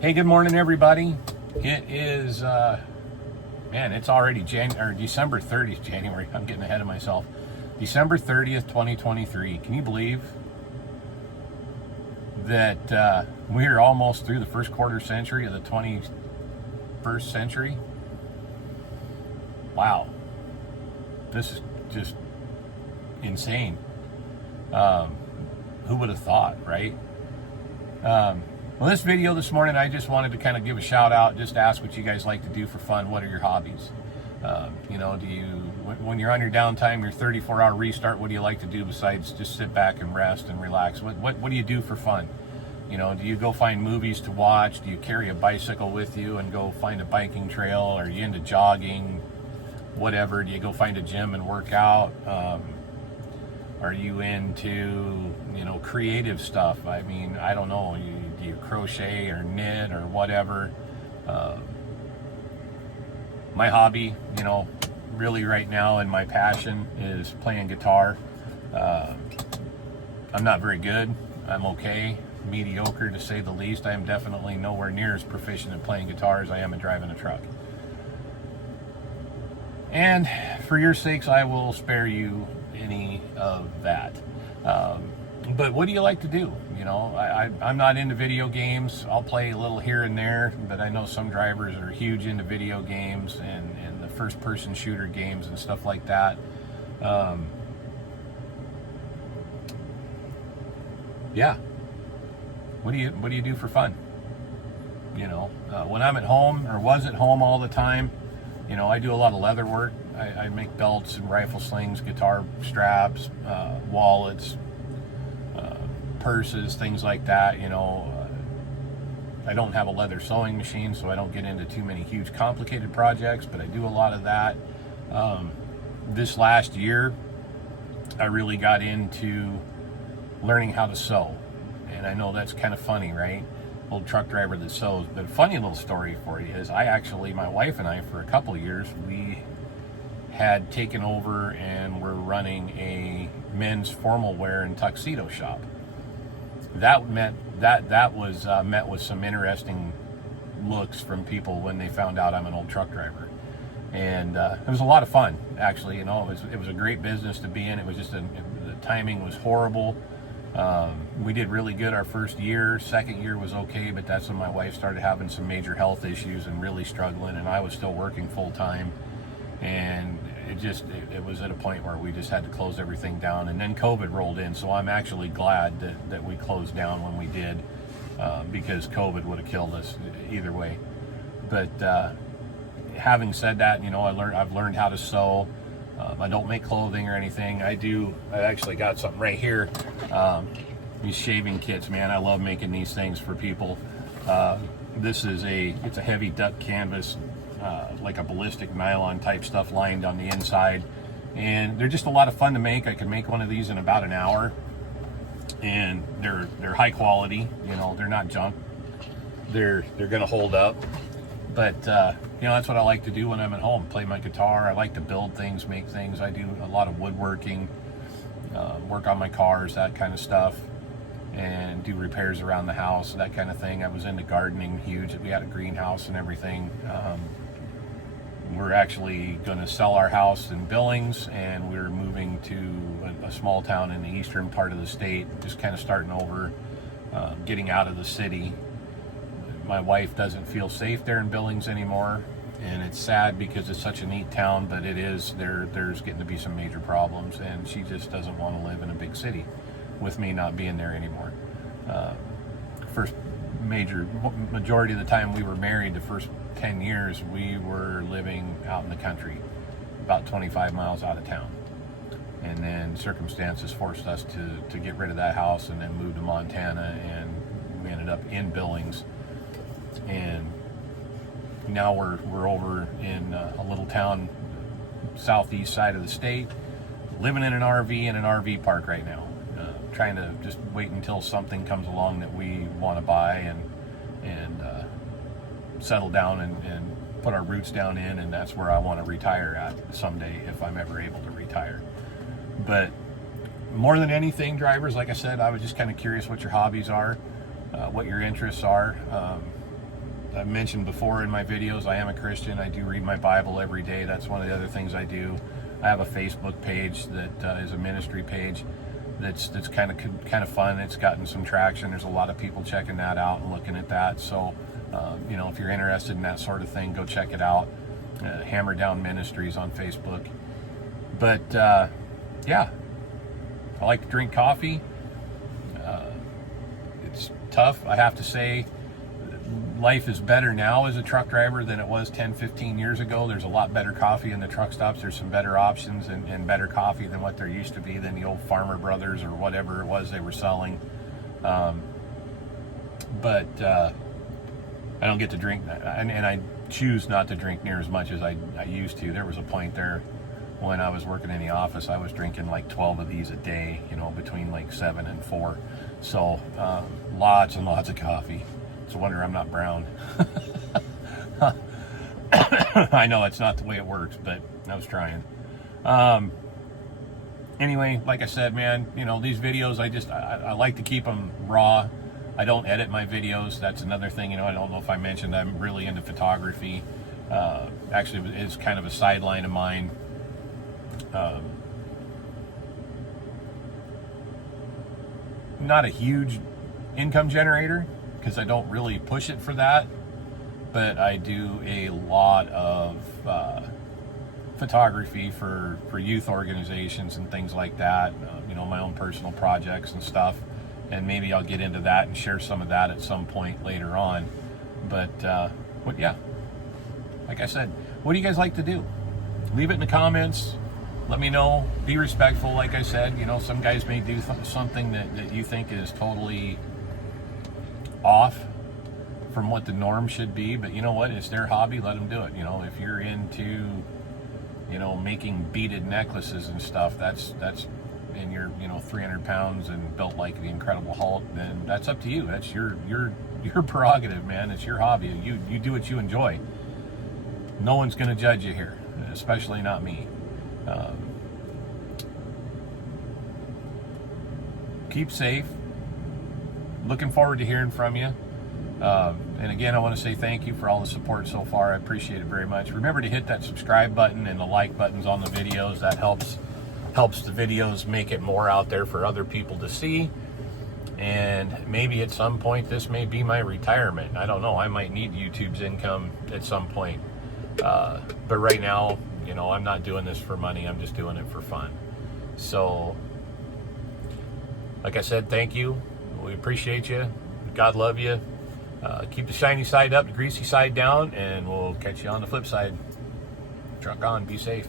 Hey, good morning, everybody. It is, man, it's already December 30th, January. I'm getting ahead of myself. December 30th, 2023. Can you believe that we're almost through the first quarter century of the 21st century? Wow. This is just insane. Who would have thought, right? Well, this video this morning, I just wanted to kind of give a shout out, just ask what you guys like to do for fun. What are your hobbies? Do you, when you're on your downtime, your 34-hour restart, what do you like to do besides just sit back and rest and relax? What do you do for fun? Do you go find movies to watch? Do you carry a bicycle with you and go find a biking trail? Are you into jogging? Whatever. Do you go find a gym and work out? Are you into, creative stuff? I mean, I don't know. Do you crochet or knit or whatever? My hobby, really right now, and my passion is playing guitar. I'm not very good. I'm okay. Mediocre, to say the least. I am definitely nowhere near as proficient at playing guitar as I am at driving a truck. And for your sakes, I will spare you any of that. But what do you like to do? I'm not into video games. I'll play a little here and there, but I know some drivers are huge into video games and the first-person shooter games and stuff like that. Yeah. What do you do for fun? When I'm at home, or was at home all the time, I do a lot of leather work. I make belts and rifle slings, guitar straps, wallets, purses, things like that. I don't have a leather sewing machine, so I don't get into too many huge complicated projects, but I do a lot of that. This last year, I really got into learning how to sew. And I know that's kind of funny, right? Old truck driver that sews. But a funny little story for you is my wife and I, for a couple of years, we had taken over and were running a men's formal wear and tuxedo shop. That was met with some interesting looks from people when they found out I'm an old truck driver. And it was a lot of fun, actually. It was a great business to be in. It was just the timing was horrible. We did really good our first year. Second year was okay, but that's when my wife started having some major health issues and really struggling, and I was still working full time. And it was at a point where we just had to close everything down. And then COVID rolled in, so I'm actually glad that we closed down when we did, because COVID would have killed us either way. But having said that, I've learned how to sew. I don't make clothing or anything. I actually got something right here. These shaving kits, man, I love making these things for people. It's a heavy duck canvas, like a ballistic nylon type stuff lined on the inside. And they're just a lot of fun to make. I can make one of these in about an hour. And they're high quality, they're not junk. They're gonna hold up. But, that's what I like to do when I'm at home. Play my guitar. I like to build things, make things. I do a lot of woodworking, work on my cars, that kind of stuff, and do repairs around the house, that kind of thing. I was into gardening huge. We had a greenhouse and everything. We're actually going to sell our house in Billings, and we're moving to a small town in the eastern part of the state, just kind of starting over, getting out of the city. My wife doesn't feel safe there in Billings anymore, and it's sad because it's such a neat town, but there's getting to be some major problems, and she just doesn't want to live in a big city with me not being there anymore. First majority of the time we were married, the first 10 years, we were living out in the country, about 25 miles out of town. And then circumstances forced us to get rid of that house and then move to Montana, and we ended up in Billings. And now we're over in a little town southeast side of the state, living in an RV in an RV park right now, trying to just wait until something comes along that we want to buy and settle down and put our roots down in, and that's where I want to retire at someday, if I'm ever able to retire. But more than anything, drivers, like I said, I was just kind of curious what your hobbies are, what your interests are. I've mentioned before in my videos, I am a Christian. I do read my Bible every day. That's one of the other things I do. I have a Facebook page that is a ministry page that's kind of fun. It's gotten some traction. There's a lot of people checking that out and looking at that. So, you know, if you're interested in that sort of thing, go check it out. Hammer Down Ministries on Facebook. But yeah, I like to drink coffee. It's tough, I have to say. Life is better now as a truck driver than it was 10, 15 years ago. There's a lot better coffee in the truck stops. There's some better options and better coffee than what there used to be, than the old Farmer Brothers or whatever it was they were selling. But I don't get to drink, and I choose not to drink near as much as I used to. There was a point there when I was working in the office, I was drinking like 12 of these a day, you know, between like 7 and 4. So lots and lots of coffee. It's a wonder I'm not brown. I know it's not the way it works, but I was trying. Anyway, like I said, man, you know, these videos, I like to keep them raw. I don't edit my videos. That's another thing, you know, I don't know if I mentioned I'm really into photography. Actually, it's kind of a sideline of mine. Not a huge income generator, because I don't really push it for that, but I do a lot of photography for youth organizations and things like that, you know, my own personal projects and stuff, and maybe I'll get into that and share some of that at some point later on. But yeah, like I said, what do you guys like to do? Leave it in the comments. Let me know. Be respectful, like I said. You know, some guys may do something that you think is totally off from what the norm should be, but you know what? It's their hobby. Let them do it. You know, if you're into, you know, making beaded necklaces and stuff, that's and you're, you know, 300 pounds and built like the Incredible Hulk, then that's up to you. That's your prerogative, man. It's your hobby. You do what you enjoy. No one's going to judge you here, especially not me. Keep safe. Looking forward to hearing from you. And again, I want to say thank you for all the support so far. I appreciate it very much. Remember to hit that subscribe button and the like buttons on the videos. That helps the videos make it more out there for other people to see. And maybe at some point this may be my retirement. I don't know. I might need YouTube's income at some point. But right now, you know, I'm not doing this for money. I'm just doing it for fun. So, like I said, thank you. We appreciate you. God love you. Keep the shiny side up, the greasy side down, and we'll catch you on the flip side. Truck on. Be safe.